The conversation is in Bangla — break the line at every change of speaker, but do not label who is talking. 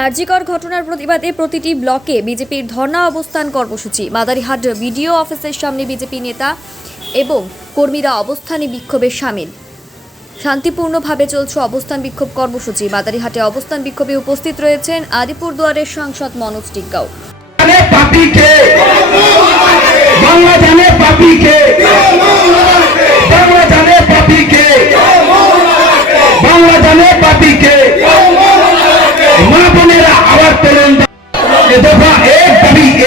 আরজিকর ঘটনার প্রতিবাদে প্রতিটি ব্লকে বিজেপির ধর্ণা অবস্থান কর্মসূচি। মাদারিহাট বিডিও অফিসের সামনে বিজেপি নেতা এবং কর্মীরা অবস্থানে বিক্ষোভে সামিল। শান্তিপূর্ণভাবে চলছে অবস্থান বিক্ষোভ কর্মসূচি। মাদারিহাটে অবস্থান বিক্ষোভে উপস্থিত রয়েছেন আলিপুরদুয়ারের সাংসদ Manoj টিগ্গাও।
Então, para ele, para mim,